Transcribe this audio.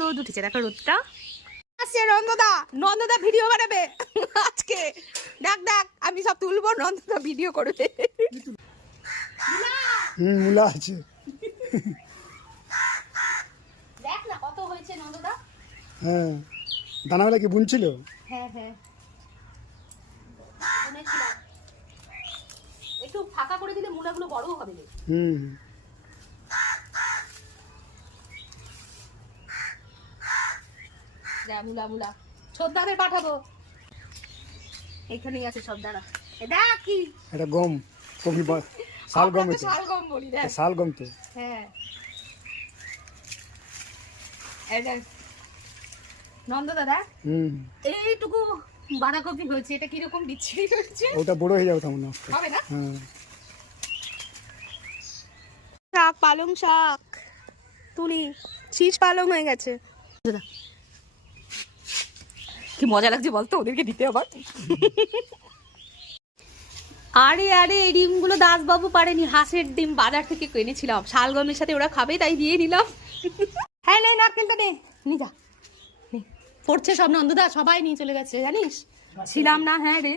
রোদ উঠেছে, দেখো রোদটা আসছে। নন্দদা, নন্দদা ভিডিও বানাবে আজকে। দেখ দেখ, আমি সব তুলবো, নন্দদা ভিডিও করবে। মূলা আছে, দেখ না কত হয়েছে নন্দদা। হ্যাঁ দানাবেলা কি বুনছিল? হ্যাঁ হ্যাঁ, বুনেছিলাম। একটু ফাঁকা করে দিলে মূলাগুলো বড় হবে। মূলা মূলা ছোটদাদের পাঠাবো, এখানেই আছে সব দানা। দেখ কি এটা গম, কবি শাল গম, এটা শাল গম বলি, দেখ শাল গম তো। হ্যাঁ এই দেখ নন্দদা, দেখ এইটুকু বাঁধাকপি হয়েছে, এটা কিরকম বিচ্ছিরি হয়েছে। ওটা বড় হয়ে যাবে তেমন হবে না? হ্যাঁ, শাক, পালং শাক তুলি, শীষ পালং হয়ে গেছে। কি মজা লাগছে বলতো ওদেরকে দিতে আবার। আরে আরে, এই ডিমগুলো দাসবাবু পারেনি, হাঁসের ডিম বাজার থেকে কিনেছিলাম, শালগমের সাথে ওরা খাবে তাই দিয়ে নিলাম। হ্যাঁ নে, নারকেলটা নে, নি যা, পড়ছে সব নন্দদা, সবাই নিয়ে চলে গেছে জানিস, ছিলাম না। হ্যাঁ রে,